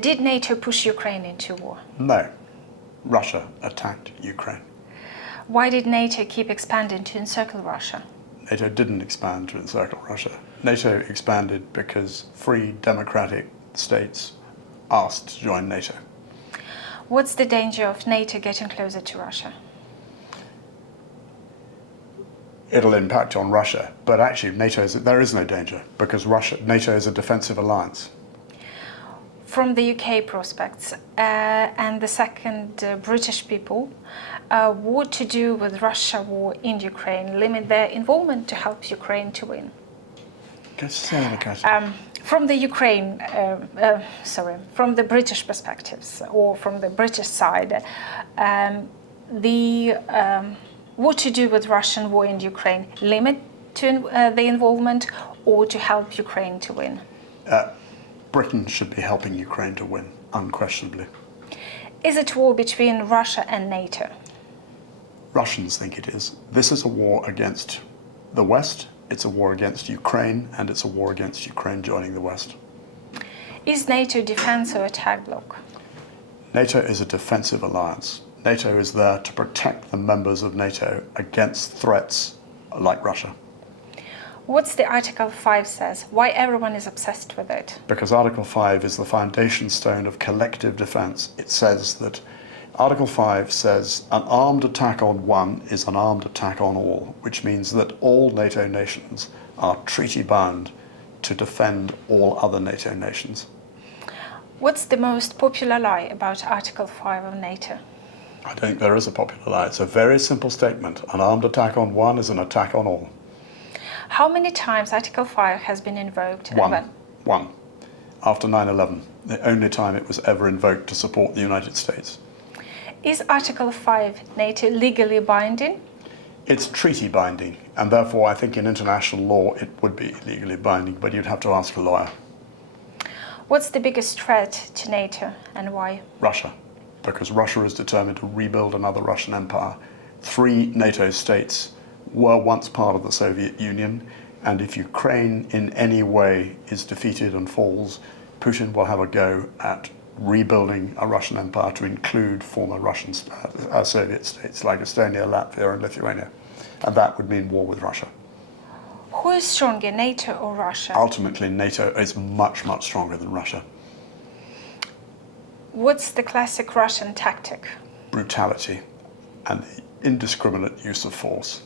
Did NATO push Ukraine into war? No. Russia attacked Ukraine. Why did NATO keep expanding to encircle Russia? NATO didn't expand to encircle Russia. NATO expanded because free democratic states asked to join NATO. What's the danger of NATO getting closer to Russia? It'll impact on Russia, but actually there is no danger because NATO is a defensive alliance. From the UK prospects and the second British people, what to do with Russia war in Ukraine, limit their involvement to help Ukraine to win? From the British perspectives or from the British side, what to do with Russian war in Ukraine, limit the involvement or to help Ukraine to win? Britain should be helping Ukraine to win, unquestionably. Is it war between Russia and NATO? Russians think it is. This is a war against the West, it's a war against Ukraine, and it's a war against Ukraine joining the West. Is NATO defense or attack bloc? NATO is a defensive alliance. NATO is there to protect the members of NATO against threats like Russia. What's the Article 5 says? Why everyone is obsessed with it? Because Article 5 is the foundation stone of collective defense. It says that Article 5 says an armed attack on one is an armed attack on all, which means that all NATO nations are treaty bound to defend all other NATO nations. What's the most popular lie about Article 5 of NATO? I don't think there is a popular lie. It's a very simple statement. An armed attack on one is an attack on all. How many times Article 5 has been invoked? One. After 9/11, the only time it was ever invoked to support the United States. Is Article 5 NATO legally binding? It's treaty binding, and therefore I think in international law it would be legally binding, but you'd have to ask a lawyer. What's the biggest threat to NATO and why? Russia, because Russia is determined to rebuild another Russian empire. 3 NATO states were once part of the Soviet Union, and if Ukraine in any way is defeated and falls, Putin will have a go at rebuilding a Russian empire to include former Russian Soviet states like Estonia, Latvia and Lithuania. And that would mean war with Russia. Who is stronger, NATO or Russia? Ultimately, NATO is much, much stronger than Russia. What's the classic Russian tactic? Brutality and the indiscriminate use of force.